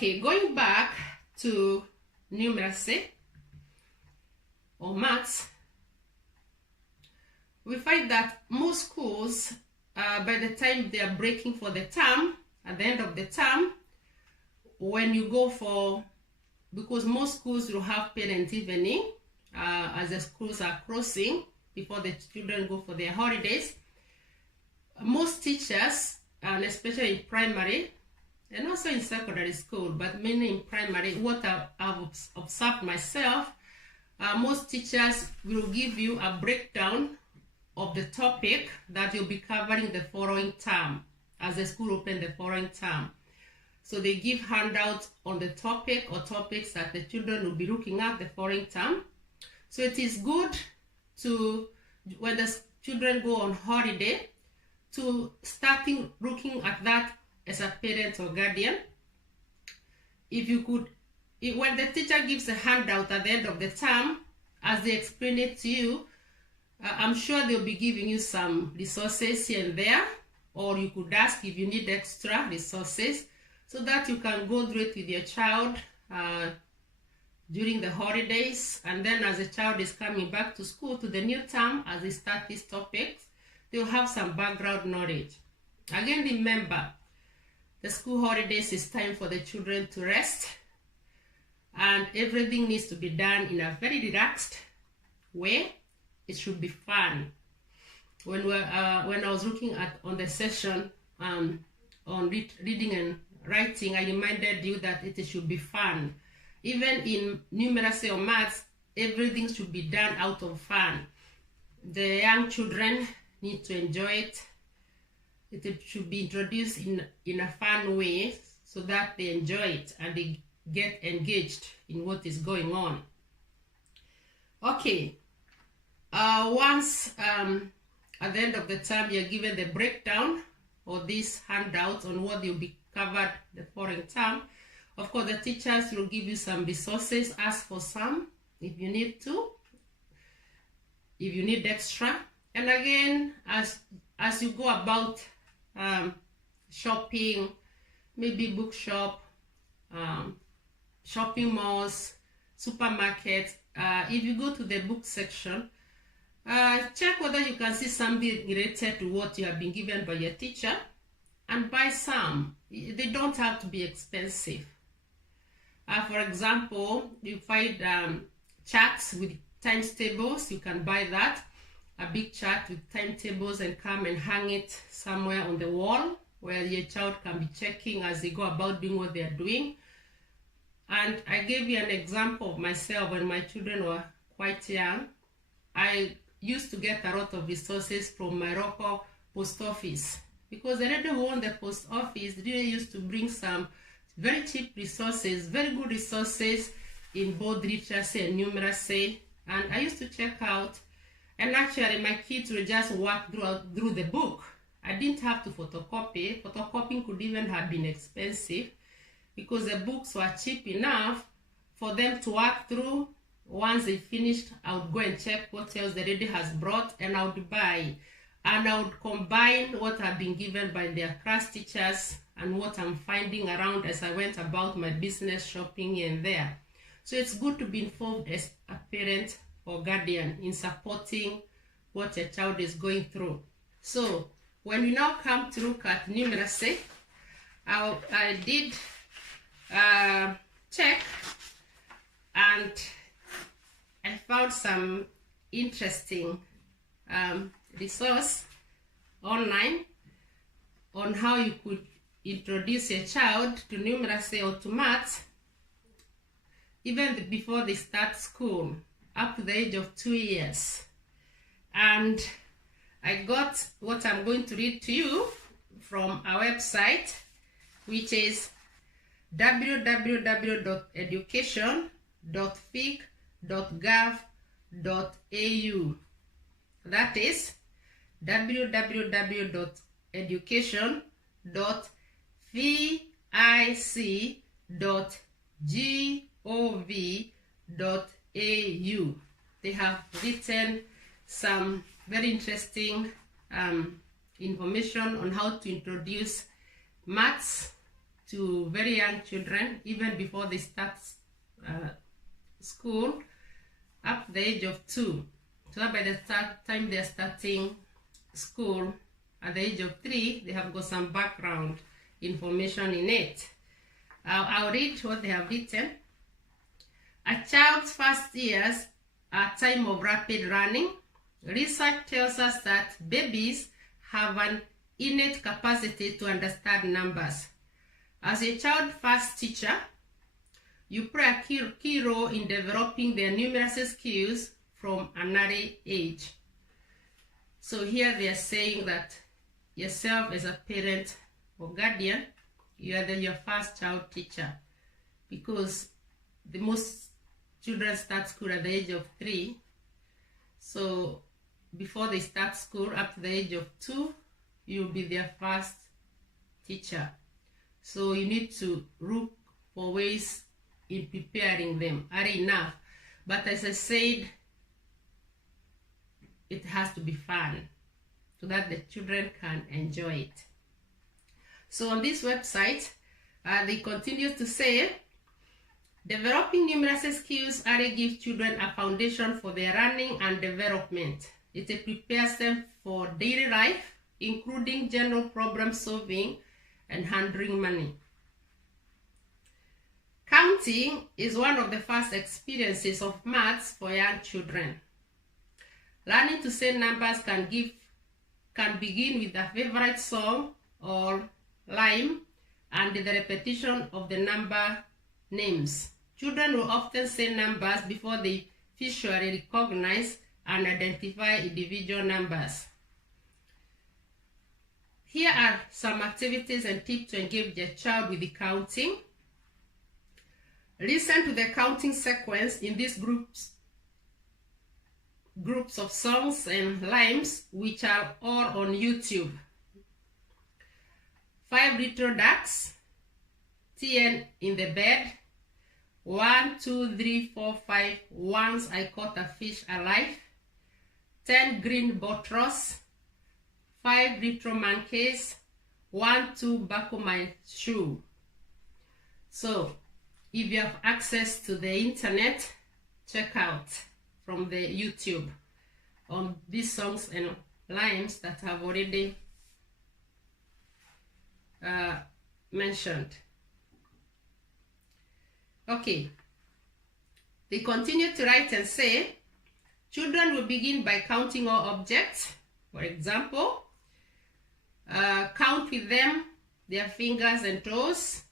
Okay, going back to numeracy or maths, we find that most schools, by the time they are breaking for the term, at the end of the term, when you go for, because most schools will have parent evening as the schools are closing before the children go for their holidays, most teachers, and especially in primary, and also in secondary school, but mainly in primary, what I've observed myself, most teachers will give you a breakdown of the topic that you'll be covering the following term as the school opens the following term. So they give handouts on the topic or topics that the children will be looking at the following term. So it is good to, when the children go on holiday, to starting looking at that as a parent or guardian. If you could, when the teacher gives a handout at the end of the term, as they explain it to you, I'm sure they'll be giving you some resources here and there, or you could ask if you need extra resources so that you can go through it with your child during the holidays. And then as the child is coming back to school to the new term, as they start these topics, they'll have some background knowledge. Again, remember, the school holidays is time for the children to rest, and everything needs to be done in a very relaxed way. It should be fun. When I was looking at on the session on reading and writing, I reminded you that it should be fun. Even in numeracy or maths, everything should be done out of fun. The young children need to enjoy it. It should be introduced in a fun way so that they enjoy it and they get engaged in what is going on. Okay, once at the end of the term you're given the breakdown or these handouts on what will be covered the following term, of course the teachers will give you some resources. Ask for some if you need to, if you need extra. And again, as you go about shopping, maybe bookshop, shopping malls, supermarkets, if you go to the book section, check whether you can see something related to what you have been given by your teacher and buy some. They don't have to be expensive. For example, you find charts with times tables, you can buy that. A big chart with timetables, and come and hang it somewhere on the wall where your child can be checking as they go about doing what they are doing. And I gave you an example of myself when my children were quite young. I used to get a lot of resources from my local post office because the lady who owned the post office really used to bring some very cheap resources, very good resources in both literacy and numeracy. And I used to check out. And actually, my kids will just walk through the book. I didn't have to photocopy. Photocopying could even have been expensive because the books were cheap enough for them to walk through. Once they finished, I would go and check what else the lady has brought, and I would buy. And I would combine what I've been given by their class teachers and what I'm finding around as I went about my business shopping here and there. So it's good to be involved as a parent or guardian in supporting what your child is going through. So when we now come to look at numeracy, I did check, and I found some interesting resource online on how you could introduce your child to numeracy or to maths even before they start school, up to the age of 2 years. And I got what I'm going to read to you from our website, which is www.education.fic.gov.au. That is www.education.fic.gov.au. They have written some very interesting information on how to introduce maths to very young children, even before they start school, up to the age of 2. So that by the time they're starting school at the age of 3, they have got some background information in it. I'll read what they have written. A child's first years are a time of rapid learning. Research tells us that babies have an innate capacity to understand numbers. As a child first teacher, you play a key role in developing their numeracy skills from an early age. So here they are saying that yourself as a parent or guardian, you are your first child teacher, because the most children start school at the age of 3. So before they start school up to the age of 2, you'll be their first teacher. So you need to look for ways in preparing them early enough. But as I said, it has to be fun so that the children can enjoy it. So on this website, they continue to say, developing numeracy skills early gives children a foundation for their learning and development. It prepares them for daily life, including general problem solving and handling money. Counting is one of the first experiences of maths for young children. Learning to say numbers can begin with a favorite song or rhyme and the repetition of the number names. Children will often say numbers before they visually recognize and identify individual numbers. Here are some activities and tips to engage your child with the counting. Listen to the counting sequence in these groups of songs and rhymes, which are all on YouTube. 5 little ducks, 10 in the bed, 1, 2, 3, 4, 5, once I caught a fish alive, 10 green bottles, 5 little monkeys, 1, 2, buckle my shoe. So if you have access to the internet, check out from the YouTube on these songs and rhymes that have already mentioned. Okay, they continue to write and say, children will begin by counting all objects. For example, count with them their fingers and toes,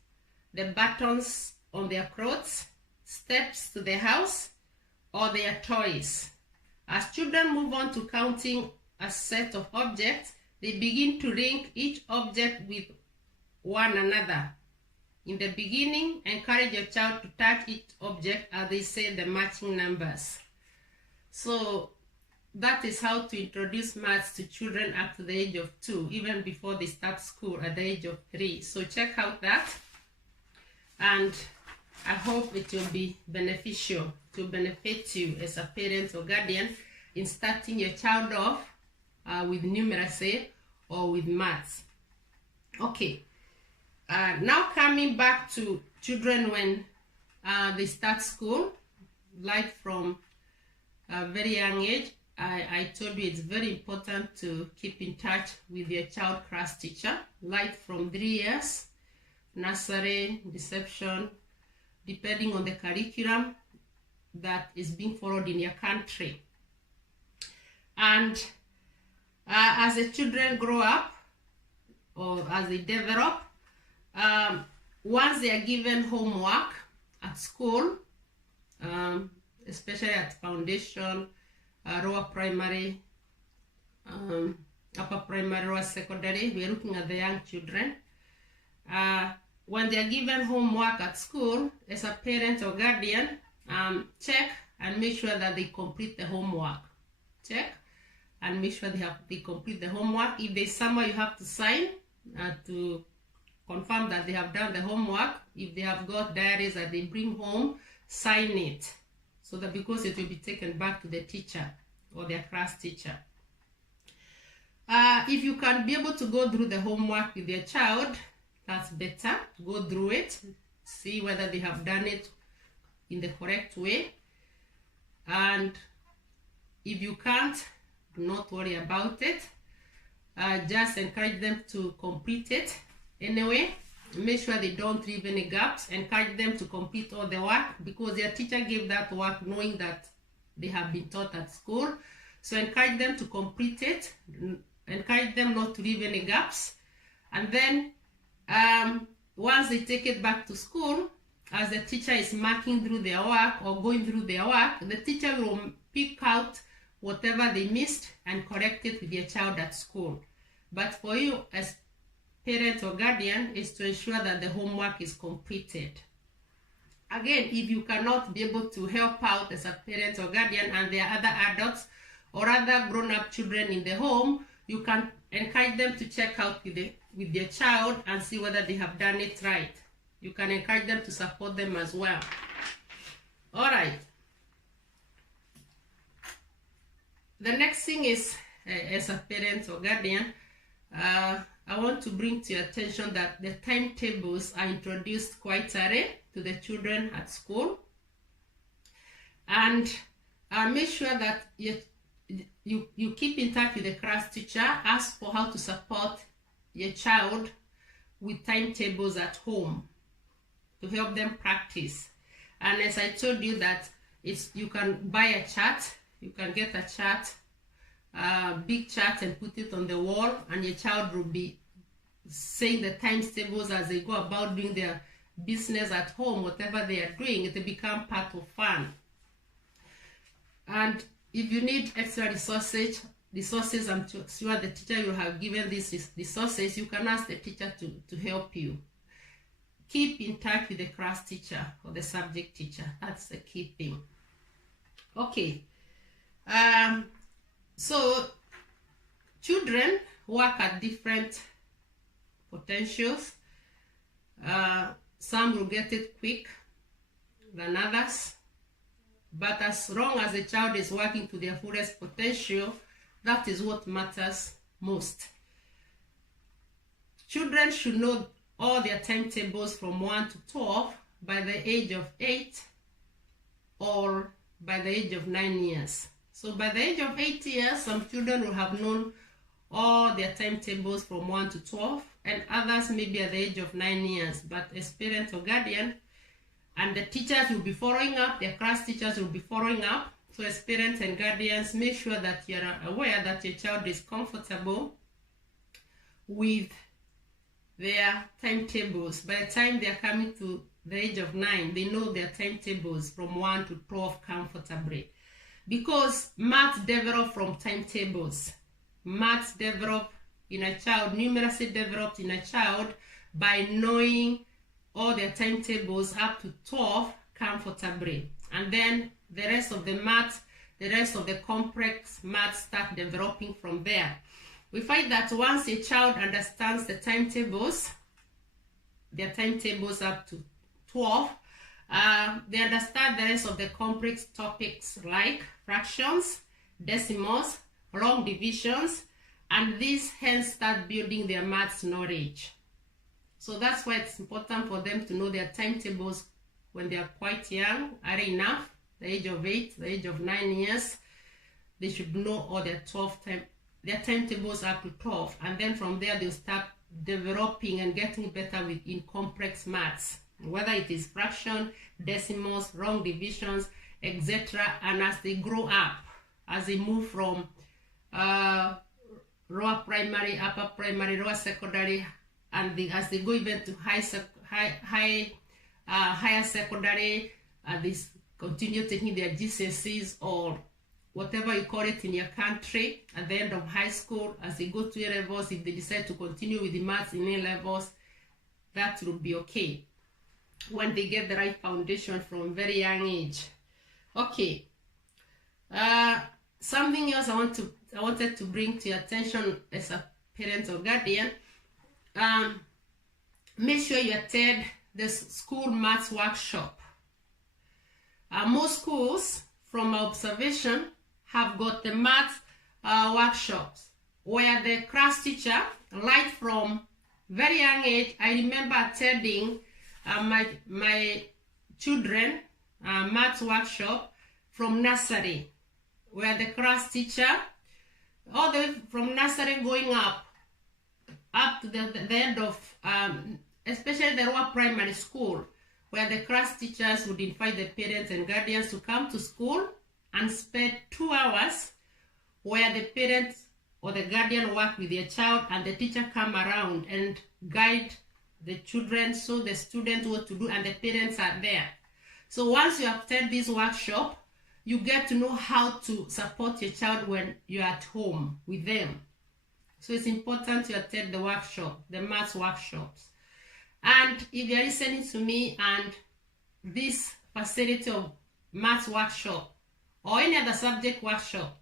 the buttons on their clothes, steps to the house, or their toys. As children move on to counting a set of objects, they begin to link each object with one another. In the beginning, encourage your child to touch each object as they say the matching numbers. So that is how to introduce maths to children up to the age of 2, even before they start school at the age of 3. So check out that, and I hope it will be beneficial to benefit you as a parent or guardian in starting your child off with numeracy or with maths. Okay, now coming back to children when they start school, like from a very young age, I told you it's very important to keep in touch with your child class teacher, like from 3 years, nursery, reception, depending on the curriculum that is being followed in your country. And as the children grow up or as they develop, once they are given homework at school, especially at foundation, lower primary, upper primary, lower secondary, we are looking at the young children. When they are given homework at school, as a parent or guardian, check and make sure that they complete the homework. Check and make sure they complete the homework. If there's somewhere you have to sign to confirm that they have done the homework, if they have got diaries that they bring home, sign it, so that because it will be taken back to the teacher or their class teacher. If you can be able to go through the homework with your child, that's better. Go through it, see whether they have done it in the correct way. And if you can't, do not worry about it. Just encourage them to complete it anyway. Make sure they don't leave any gaps. Encourage them to complete all the work, because their teacher gave that work knowing that they have been taught at school. So encourage them to complete it. Encourage them not to leave any gaps. And then once they take it back to school, as the teacher is marking through their work or going through their work, the teacher will pick out whatever they missed and correct it with your child at school. But for you as parent or guardian is to ensure that the homework is completed. Again, if you cannot be able to help out as a parent or guardian and there are other adults or other grown-up children in the home, you can encourage them to check out with their child and see whether they have done it right. You can encourage them to support them as well. All right. The next thing is, as a parent or guardian, I want to bring to your attention that the timetables are introduced quite early to the children at school. And make sure that you keep in touch with the class teacher. Ask for how to support your child with timetables at home to help them practice. And as I told you that you can buy a chart. You can get a chart, big chart, and put it on the wall, and your child will be saying the timetables as they go about doing their business at home, whatever they are doing. It will become part of fun. And if you need extra resources, I'm sure the teacher will have given these resources. You can ask the teacher to help you. Keep in touch with the class teacher or the subject teacher. That's the key thing. Okay. So children work at different potentials. Some will get it quick than others, but as long as the child is working to their fullest potential, that is what matters most. Children should know all their timetables from 1 to 12 by the age of 8 or by the age of 9 years. So by the age of 8 years, some children will have known all their timetables from 1 to 12, and others maybe at the age of 9 years. But as parent or guardian, and the teachers will be following up, their class teachers will be following up. So as parents and guardians, make sure that you are aware that your child is comfortable with their timetables. By the time they are coming to the age of 9, they know their timetables from 1 to 12 comfortably. Because maths develop from timetables. Maths develop in a child, numeracy developed in a child by knowing all their timetables up to 12 comfortably. And then the rest of the maths, the rest of the complex maths start developing from there. We find that once a child understands the timetables, their timetables up to 12, they understand the rest of the complex topics like fractions, decimals, long divisions, and these hence start building their maths knowledge. So that's why it's important for them to know their timetables when they are quite young, early enough, the age of 8, the age of 9 years. They should know all their their timetables up to 12, and then from there they'll start developing and getting better in complex maths, whether it is fraction, decimals, long divisions, etc. And as they grow up, as they move from lower primary, upper primary, lower secondary, and as they go even to higher secondary, they continue taking their GCSEs or whatever you call it in your country at the end of high school. As they go to A-levels, if they decide to continue with the maths in A-levels, that will be okay when they get the right foundation from very young age. Okay. Something else I wanted to bring to your attention as a parent or guardian. Make sure you attend the school maths workshop. Most schools, from my observation, have got the maths workshops where the class teacher, right from very young age, I remember attending my children maths workshop from nursery, where the class teacher, all the way from nursery going up to the end of, especially the lower primary school, where the class teachers would invite the parents and guardians to come to school and spend 2 hours where the parents or the guardian work with their child and the teacher come around and guide the children, so the students what to do, and the parents are there. So once you have attended this workshop, you get to know how to support your child when you're at home with them. So it's important to attend the workshop, the maths workshops. And if you're listening to me and this facility of maths workshop or any other subject workshop,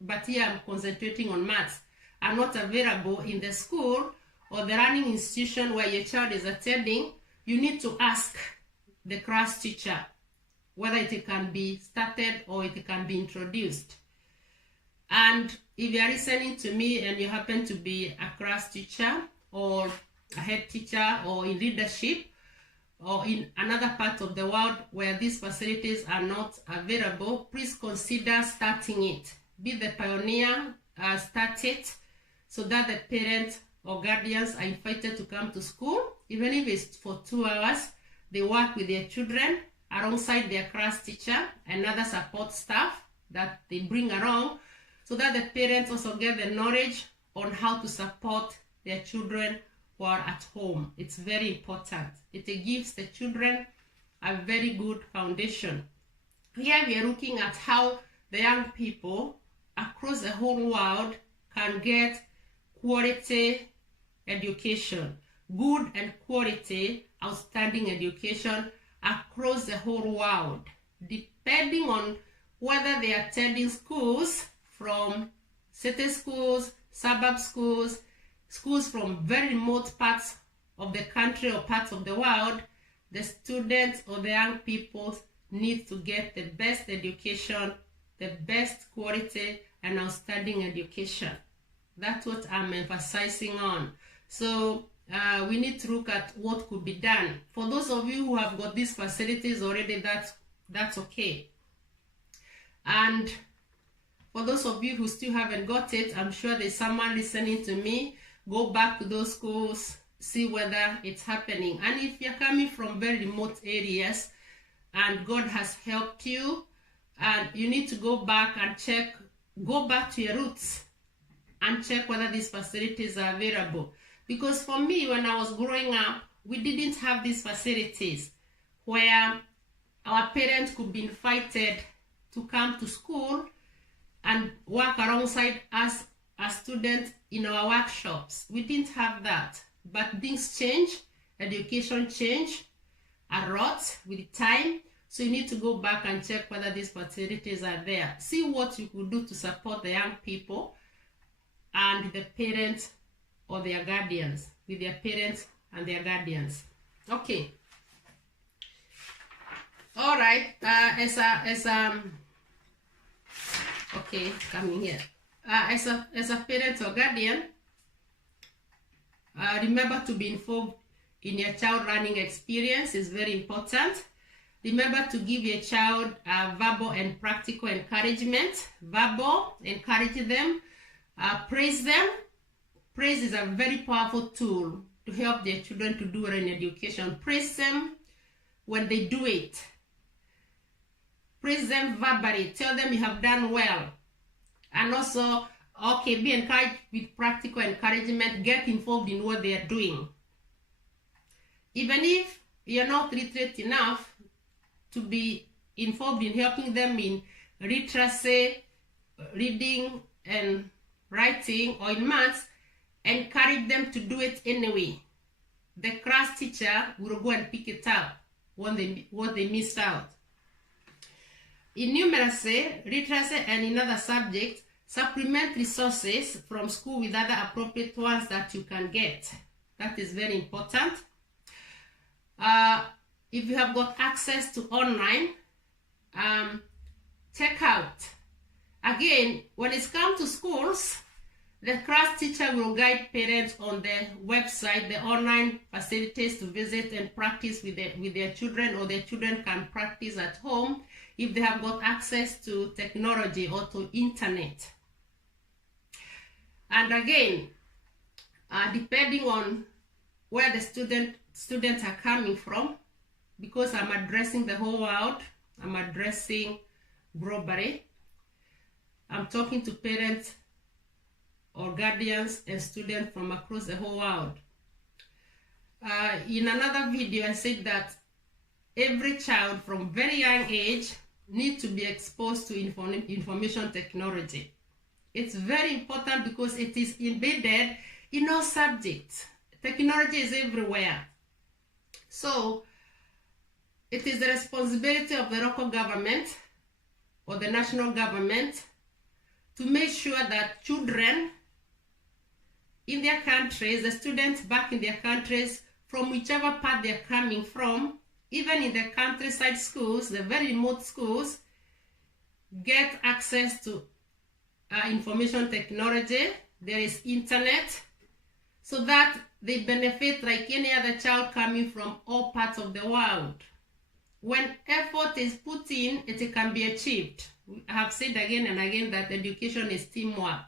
but here I'm concentrating on maths, are not available in the school or the learning institution where your child is attending, you need to ask the class teacher whether it can be started or it can be introduced. And if you are listening to me and you happen to be a class teacher or a head teacher or in leadership or in another part of the world where these facilities are not available, please consider starting it. Be the pioneer, start it, so that the parents or guardians are invited to come to school. Even if it's for 2 hours, they work with their children alongside their class teacher and other support staff that they bring along, so that the parents also get the knowledge on how to support their children who are at home. It's very important. It gives the children a very good foundation. Here we are looking at how the young people across the whole world can get quality education, good and quality, outstanding education across the whole world, depending on whether they are attending schools from city schools, suburb schools, schools from very remote parts of the country or parts of the world. The students or the young people need to get the best education, the best quality and outstanding education. That's what I'm emphasizing on. So we need to look at what could be done. For those of you who have got these facilities already, that's okay. And for those of you who still haven't got it, I'm sure there's someone listening to me. Go back to those schools, see whether it's happening. And if you're coming from very remote areas and God has helped you, and you need to go back and check, go back to your roots and check whether these facilities are available. Because for me, when I was growing up, we didn't have these facilities where our parents could be invited to come to school and work alongside us as students in our workshops. We didn't have that. But things change, education changed a lot with time. So you need to go back and check whether these facilities are there. See what you could do to support the young people and the parents or their guardians, with their parents and their guardians. Okay. All right. Okay, coming here. As a parent or guardian, remember to be involved in your child learning experience is very important. Remember to give your child verbal and practical encouragement. Verbal, encourage them. Praise them. Praise is a very powerful tool to help their children to do well in education. Praise them when they do it. Praise them verbally. Tell them you have done well. And also, okay, be encouraged with practical encouragement. Get involved in what they are doing. Even if you're not literate enough to be involved in helping them in literacy, reading and writing, or in maths, encourage them to do it anyway. The class teacher will go and pick it up what they missed out. In numeracy, literacy, and in other subjects, supplement resources from school with other appropriate ones that you can get. That is very important. If you have got access to online, check out. Again, when it's come to schools, The class teacher will guide parents on the website, the online facilities to visit and practice with their children, or their children can practice at home if they have got access to technology or to internet. And again, depending on where the students are coming from, because I'm addressing the whole world, I'm addressing globally, I'm talking to parents or guardians and students from across the whole world. In another video, I said that every child from very young age needs to be exposed to information technology. It's very important because it is embedded in all subjects. Technology is everywhere. So it is the responsibility of the local government or the national government to make sure that children in their countries, the students back in their countries, from whichever part they're coming from, even in the countryside schools, the very remote schools, get access to information technology. There is internet, so that they benefit like any other child coming from all parts of the world. When effort is put in, it can be achieved. I have said again and again that education is teamwork.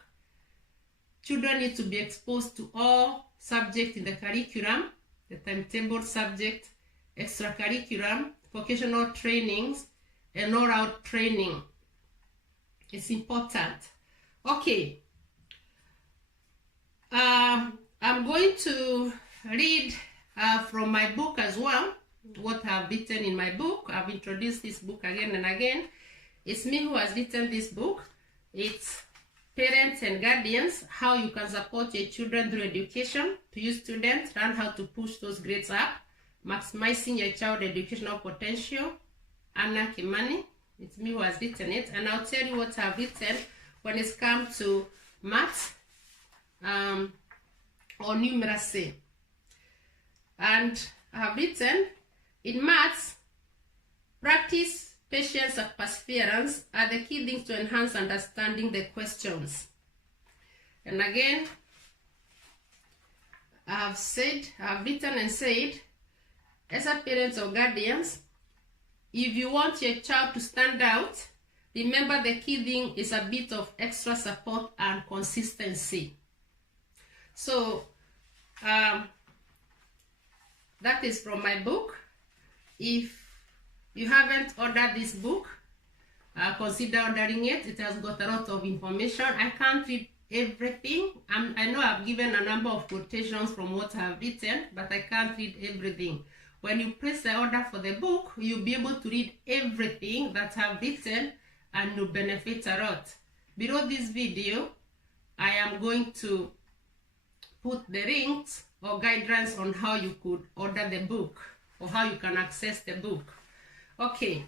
Children need to be exposed to all subjects in the curriculum, the timetable subject, extracurriculum, vocational trainings, and all-out training. It's important. Okay. I'm going to read from my book as well, what I've written in my book. I've introduced this book again and again. It's me who has written this book. It's Parents and Guardians, How You Can Support Your Children Through Education. To you students, learn how to push those grades up, maximizing your child educational potential. Anna Kimani, it's me who has written it, and I'll tell you what I've written when it's come to maths or numeracy. And I have written, in maths, practice, patience, and perseverance are the key things to enhance understanding the questions. And again, I have written and said, as a parents or guardians, if you want your child to stand out, remember the key thing is a bit of extra support and consistency. So, that is from my book. If you haven't ordered this book, consider ordering it. It has got a lot of information. I can't read everything. I know I've given a number of quotations from what I've written, but I can't read everything. When you place the order for the book, you'll be able to read everything that I've written, and you'll benefit a lot. Below this video, I am going to put the links or guidelines on how you could order the book or how you can access the book. Okay,